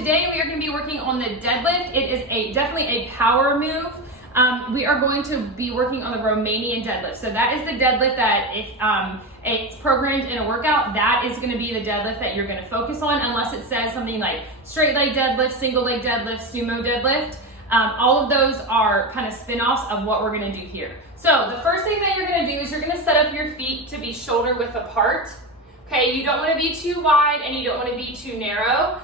today we are going to be working on the deadlift. It is definitely a power move. We are going to be working on the Romanian deadlift. So that is the deadlift that if it's programmed in a workout, that is going to be the deadlift that you're going to focus on, unless it says something like straight leg deadlift, single leg deadlift, sumo deadlift. All of those are kind of spin-offs of what we're going to do here. So the first thing that you're going to do is you're going to set up your feet to be shoulder width apart. Okay, you don't want to be too wide and you don't want to be too narrow.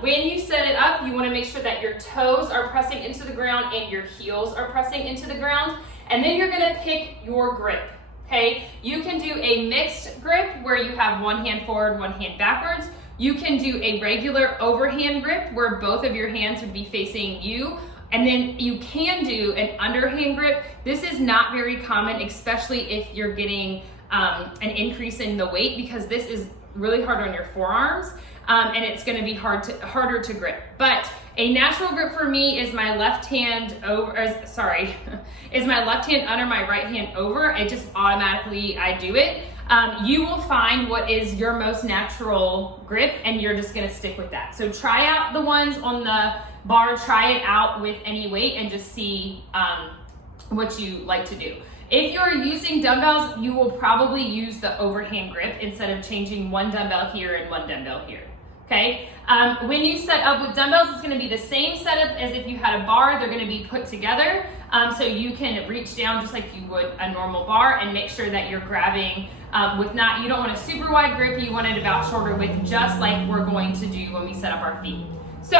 When you set it up, you want to make sure that your toes are pressing into the ground and your heels are pressing into the ground. And then you're going to pick your grip. Okay, you can do a mixed grip where you have one hand forward, one hand backwards. You can do a regular overhand grip where both of your hands would be facing you. And then you can do an underhand grip. This is not very common, especially if you're getting an increase in the weight, because this is really hard on your forearms and it's going to be harder to grip. But a natural grip for me is my left hand is my left hand under my right hand over. It just automatically, I do it. You will find what is your most natural grip and you're just going to stick with that. So try out the ones on the bar, try it out with any weight and just see what you like to do. If you're using dumbbells, you will probably use the overhand grip instead of changing one dumbbell here and one dumbbell here. Okay, when you set up with dumbbells, it's going to be the same setup as if you had a bar. They're going to be put together, so you can reach down just like you would a normal bar and make sure that you're grabbing you don't want a super wide grip, you want it about shoulder width, just like we're going to do when we set up our feet. So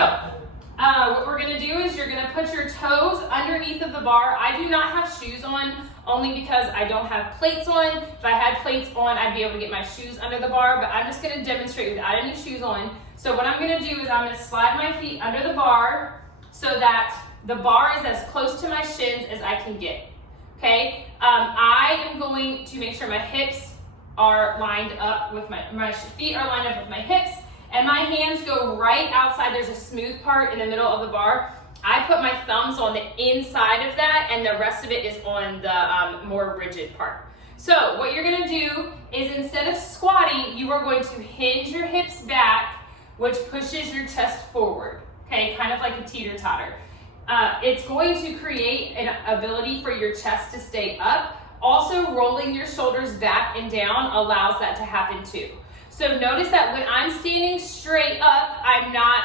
what we're going to do is you're going to put your toes underneath of the bar. I do not have shoes on, only because I don't have plates on. If I had plates on, I'd be able to get my shoes under the bar, but I'm just going to demonstrate without any shoes on. So what I'm going to do is I'm going to slide my feet under the bar so that the bar is as close to my shins as I can get. Okay, I am going to make sure my hips are lined up with my feet are lined up with my hips, and my hands go right outside. There's a smooth part in the middle of the bar. I put my thumbs on the inside of that, and the rest of it is on the more rigid part. So what you're going to do is, instead of squatting, you are going to hinge your hips back, which pushes your chest forward, okay, kind of like a teeter-totter. It's going to create an ability for your chest to stay up. Also, rolling your shoulders back and down allows that to happen too. So notice that when I'm standing straight up,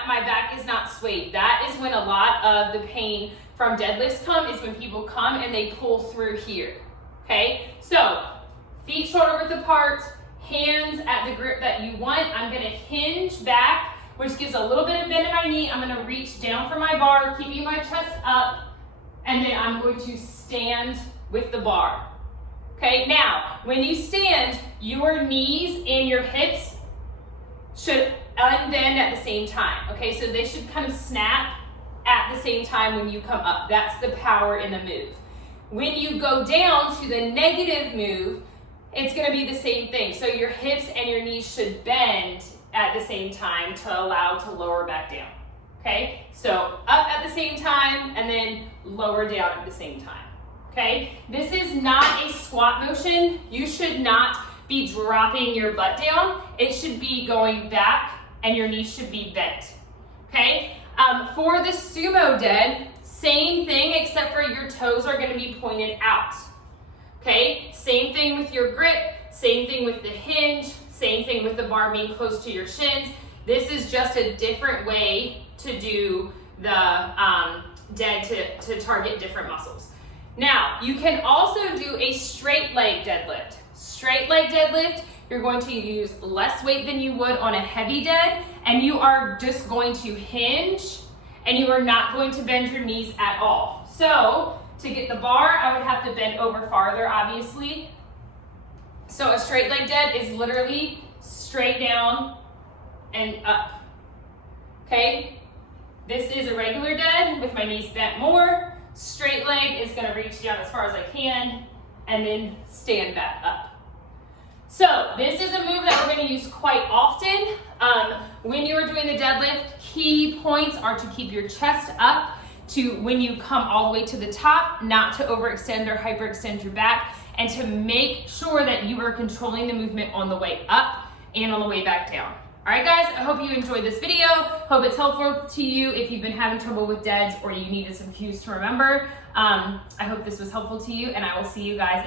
my back is not swayed. That is when a lot of the pain from deadlifts is when people come and they pull through here, okay? So feet shoulder width apart, hands at the grip that you want. I'm gonna hinge back, which gives a little bit of bend in my knee. I'm gonna reach down for my bar, keeping my chest up, and then I'm going to stand with the bar. Okay, now, when you stand, your knees and your hips should unbend at the same time. Okay, so they should kind of snap at the same time when you come up. That's the power in the move. When you go down to the negative move, it's gonna be the same thing. So your hips and your knees should bend at the same time to allow to lower back down. Okay, so up at the same time and then lower down at the same time. Okay, this is not a squat motion. You should not be dropping your butt down. It should be going back and your knees should be bent. Okay, for the sumo dead, same thing, except for your toes are going to be pointed out. Okay, same thing with your grip, same thing with the hinge, same thing with the bar being close to your shins. This is just a different way to do the dead to target different muscles. Now, you can also do a straight leg deadlift. Straight leg deadlift, you're going to use less weight than you would on a heavy dead, and you are just going to hinge, and you are not going to bend your knees at all. So, to get the bar, I would have to bend over farther, obviously. So a straight leg dead is literally straight down and up. Okay? This is a regular dead with my knees bent more. Straight leg is gonna reach down as far as I can and then stand back up. So this is a move that we're gonna use quite often. When you are doing the deadlift, key points are to keep your chest up, to when you come all the way to the top, not to overextend or hyperextend your back, and to make sure that you are controlling the movement on the way up and on the way back down. All right, guys, I hope you enjoyed this video. Hope it's helpful to you if you've been having trouble with deads or you needed some cues to remember. I hope this was helpful to you, and I will see you guys